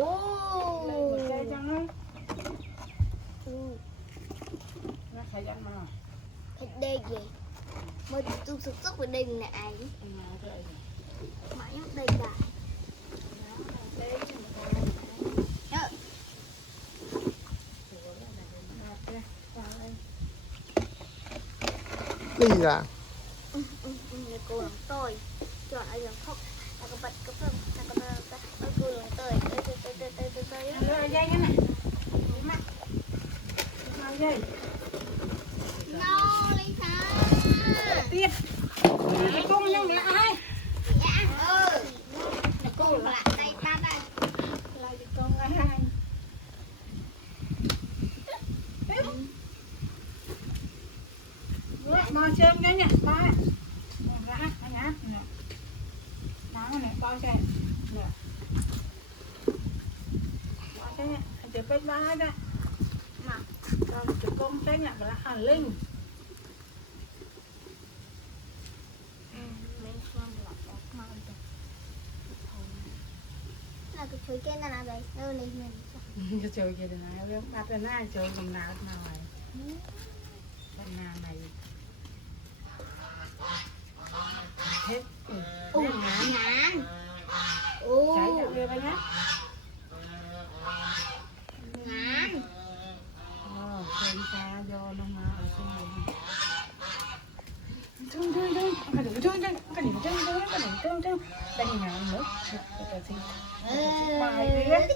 Ô. Cây chăng ấy. Nó khai chăng mà. Thật đây kìa. Mới tôi sụp sụp ở đây này. Mãi đây cả. Cái gì à? Cô làm tôi chọn ở giường khóc ta có bật có phân ta có cô làm tôi Đưa dây cái này. Mắt. Mau dây. no lấy sao Tiếp. Cung nhưng là ai? dạ cô là đây ta đây Lại con là hai. Bao chân cái nhỉ? Bao. Rã anh nhá. Đó này bao chân. Nè. Bao chân. Anh chụp cái ba đó. Mà con chụp con cái nhỉ là Hàn Linh. là cái chuối cái nào đấy đâu lấy mình Cái chơi kia thì nào biết bắt cái này chơi cùng nào nào này. Con nào này. Hết. ô ngán ô Cháy được đưa vào nhá. ngán Trên ta vô nó mà ở trên Trông trông trông, cái này trông trông, cái này trông trông, cái này trông trông. Đây nhà nữa. Cái gì? Bài đi.